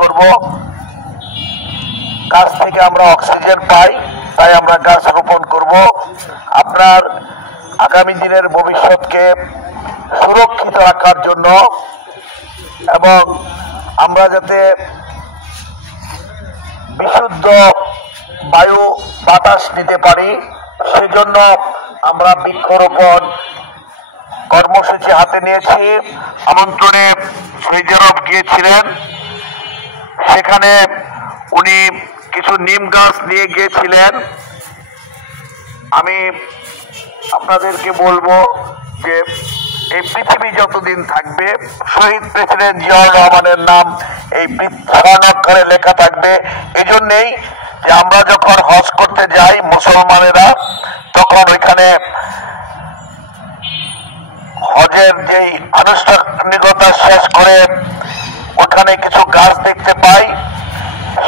করব। গাছ থেকে আমরা অক্সিজেন পাই, তাই আমরা গাছ রোপণ করব। আপনার আগামী দিনের ভবিষ্যৎকে সুরক্ষিত রাখার জন্য এবং আমরা যাতে বিশুদ্ধ বায়ু বাতাস নিতে পারি, সেজন্য আমরা বৃক্ষরোপণ কর্মসূচি হাতে নিয়েছি। আমন্ত্রণে সৈয়দ গিয়েছিলেন, সেখানে উনি কিছু নিম গাছ নিয়ে গিয়েছিলেন। আমি আপনাদেরকে বলবো যে এই পৃথিবী যতদিন থাকবে শহীদ প্রেসিডেন্ট জিয়াউর রহমানের নাম এই স্বর্ণাক্ষরে লেখা থাকবে। এজন্যই যে আমরা যখন হজ করতে যাই মুসলমানেরা, তখন ওইখানে হজের যেই আনুষ্ঠানিকতা শেষ করে ওখানে কিছু গাছ দেখতে পাই।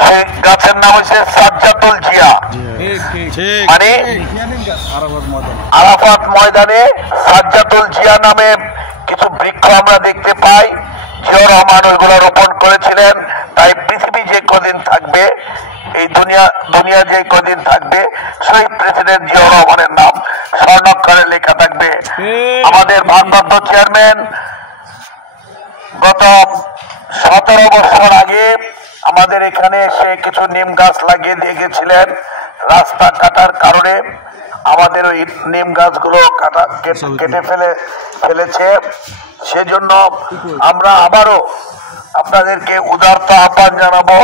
সেই গাছের নাম হচ্ছে সাজ্জাতুল জিয়া, মানে আরাফাত ময়দানে সাজ্জাতুল জিয়া নামে কিছু বৃক্ষ আমরা দেখতে পাই। জিয়াউর রহমান ওইগুলো রোপণ করেছিলেন। তাই পৃথিবী যে কদিন থাকবে, এই দুনিয়া যে কদিন থাকবে, শহীদ প্রেসিডেন্ট জিয়াউর রহমানের নাম স্বর্ণাক্ষরে লেখা থাকবে। আমাদের ভারপ্রাপ্ত চেয়ারম্যান গত 17 বছর আগে আমাদের এখানে এসে কিছু নিম গাছ লাগিয়ে দিয়ে গেছিলেন। রাস্তা কাটার কারণে আমাদের ওই নিম গাছগুলো কেটে ফেলেছে। সেজন্য আমরা আবারও আপনাদেরকে উদারতা আহ্বান জানাবো।